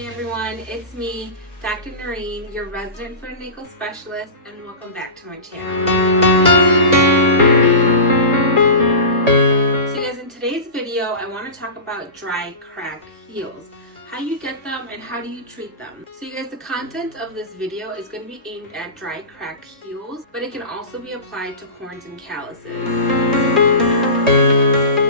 Hi everyone, it's me, Dr. Nooreen, your resident foot and ankle specialist, and welcome back to my channel. So guys, in today's video, I want to talk about dry, cracked heels. How you get them and how do you treat them. So you guys, the content of this video is going to be aimed at dry, cracked heels, but it can also be applied to corns and calluses.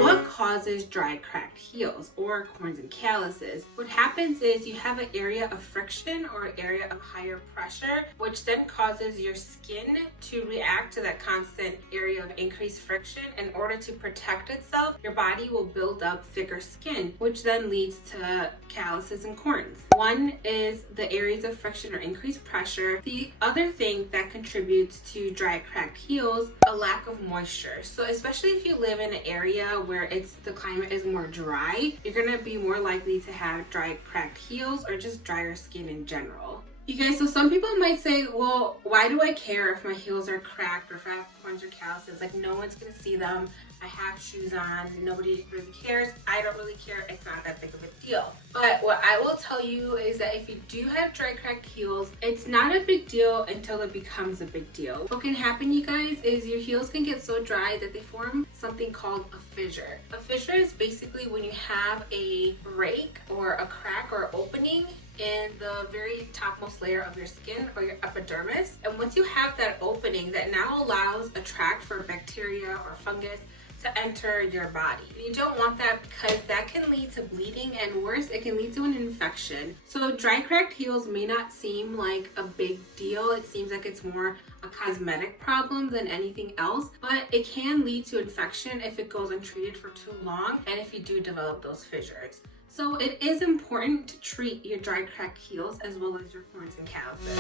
What causes dry, cracked heels or corns and calluses? What happens is you have an area of friction or an area of higher pressure, which then causes your skin to react to that constant area of increased friction. In order to protect itself, your body will build up thicker skin, which then leads to calluses and corns. One is the areas of friction or increased pressure. The other thing that contributes to dry, cracked heels, a lack of moisture. So especially if you live in an area where the climate is more dry, you're gonna be more likely to have dry, cracked heels or just drier skin in general. You guys, so some people might say, well, why do I care if my heels are cracked or if I have corns or calluses? Like, no one's gonna see them. I have shoes on, nobody really cares. I don't really care, it's not that big of a deal. But what I will tell you is that if you do have dry, cracked heels, it's not a big deal until it becomes a big deal. What can happen, you guys, is your heels can get so dry that they form something called a fissure. A fissure is basically when you have a break or a crack or opening in the very topmost layer of your skin or your epidermis. And once you have that opening, that now allows a tract for bacteria or fungus to enter your body. You don't want that because that can lead to bleeding, and worse, it can lead to an infection. So dry, cracked heels may not seem like a big deal. It seems like it's more a cosmetic problem than anything else, but it can lead to infection if it goes untreated for too long and if you do develop those fissures. So it is important to treat your dry, cracked heels as well as your corns and calluses.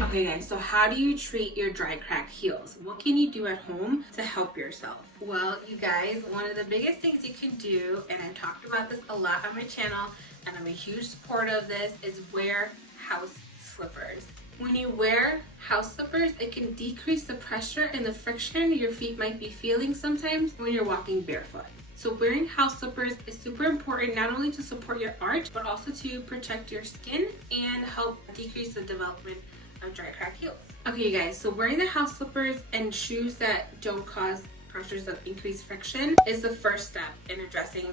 Okay guys, so how do you treat your dry, cracked heels? What can you do at home to help yourself? Well, you guys, one of the biggest things you can do, and I've talked about this a lot on my channel, and I'm a huge supporter of this, is wear house slippers. When you wear house slippers, it can decrease the pressure and the friction your feet might be feeling sometimes when you're walking barefoot. So wearing house slippers is super important, not only to support your arch, but also to protect your skin and help decrease the development of dry, cracked heels. Okay, you guys, so wearing the house slippers and shoes that don't cause pressures of increased friction is the first step in addressing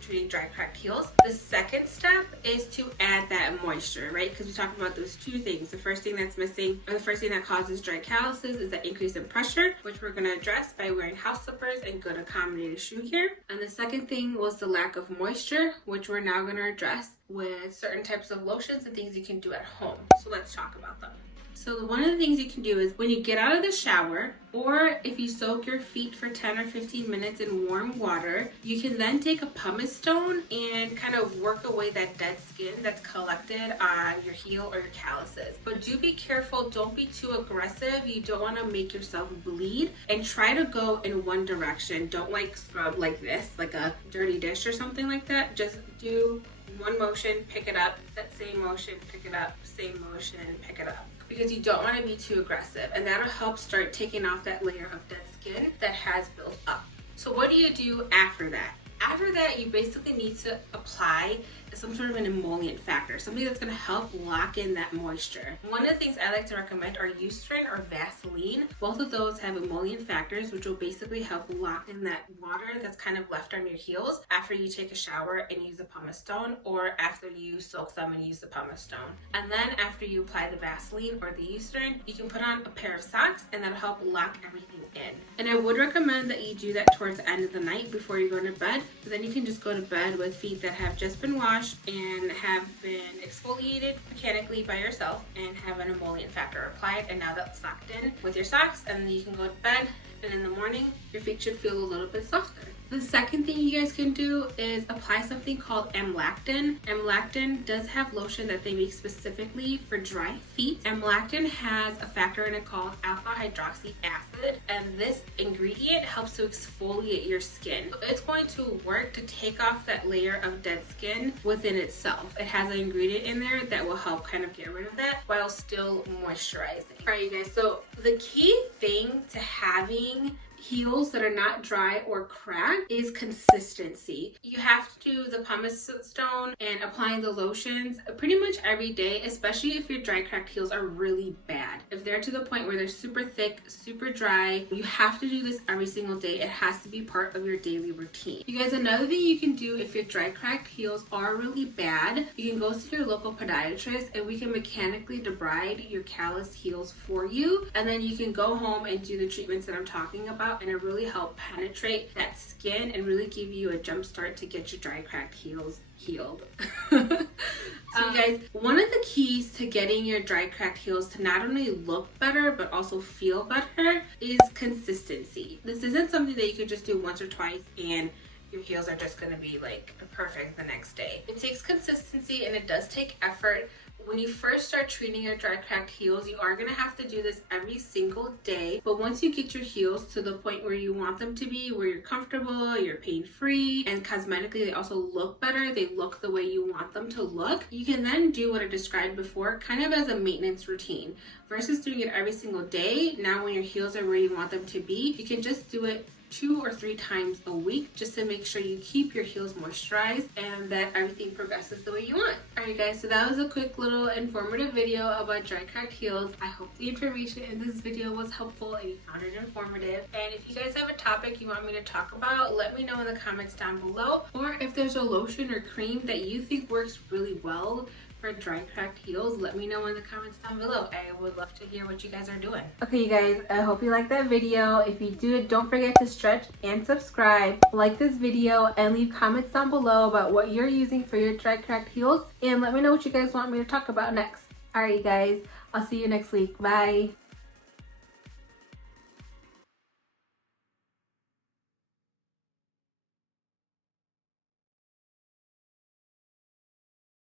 treating dry, cracked heels. The second step is to add that moisture, right? Because we talked about those two things. The first thing that's missing, or the first thing that causes dry calluses, is that increase in pressure, which we're going to address by wearing house slippers and good accommodated shoe gear. And the second thing was the lack of moisture, which we're now going to address with certain types of lotions and things you can do at home. So let's talk about them. So one of the things you can do is when you get out of the shower, or if you soak your feet for 10 or 15 minutes in warm water, you can then take a pumice stone and kind of work away that dead skin that's collected on your heel or your calluses. But do be careful, don't be too aggressive. You don't want to make yourself bleed, and try to go in one direction. Don't like scrub like this, like a dirty dish or something like that. Just do one motion, pick it up, that same motion, pick it up, same motion, pick it up. Because you don't want to be too aggressive, and that'll help start taking off that layer of dead skin that has built up. So what do you do after that? After that, you basically need to apply some sort of an emollient factor, something that's going to help lock in that moisture. One of the things I like to recommend are Eucerin or Vaseline. Both of those have emollient factors, which will basically help lock in that water that's kind of left on your heels after you take a shower and use a pumice stone, or after you soak them and use the pumice stone. And then after you apply the Vaseline or the Eucerin, you can put on a pair of socks, and that'll help lock everything in. And I would recommend that you do that towards the end of the night before you go to bed. But then you can just go to bed with feet that have just been washed and have been exfoliated mechanically by yourself and have an emollient factor applied, and now that's locked in with your socks, and then you can go to bed, and in the morning your feet should feel a little bit softer. The second thing you guys can do is apply something called amlactin. Amlactin does have lotion that they make specifically for dry feet. Amlactin has a factor in it called alpha hydroxy acid, and this ingredient helps to exfoliate your skin. So it's going to work to take off that layer of dead skin within itself. It has an ingredient in there that will help kind of get rid of that while still moisturizing. All right, you guys, so the key thing to having heels that are not dry or cracked is consistency. You have to do the pumice stone and applying the lotions pretty much every day, especially if your dry cracked heels are really bad. If they're to the point where they're super thick, super dry, you have to do this every single day. It has to be part of your daily routine. You guys, another thing you can do if your dry cracked heels are really bad, you can go to your local podiatrist and we can mechanically debride your callus heels for you, and then you can go home and do the treatments that I'm talking about, and it really help penetrate that skin and really give you a jump start to get your dry cracked heels healed. So you guys, one of the keys to getting your dry cracked heels to not only look better but also feel better is consistency. This isn't something that you could just do once or twice and your heels are just going to be like perfect the next day. It takes consistency and it does take effort. When you first start treating your dry cracked heels, you are going to have to do this every single day. But once you get your heels to the point where you want them to be, where you're comfortable, you're pain-free, and cosmetically they also look better, they look the way you want them to look, you can then do what I described before, kind of as a maintenance routine. Versus doing it every single day, now when your heels are where you want them to be, you can just do it 2 or 3 times a week just to make sure you keep your heels moisturized and that everything progresses the way you want. Alright guys, so that was a quick little informative video about dry cracked heels. I hope the information in this video was helpful and you found it informative. And if you guys have a topic you want me to talk about, let me know in the comments down below. Or if there's a lotion or cream that you think works really well for dry cracked heels, let me know in the comments down below. I would love to hear what you guys are doing. Okay you guys, I hope you liked that video. If you do, don't forget to stretch and subscribe, like this video, and leave comments down below about what you're using for your dry cracked heels, and let me know what you guys want me to talk about next. Alright you guys, I'll see you next week. Bye.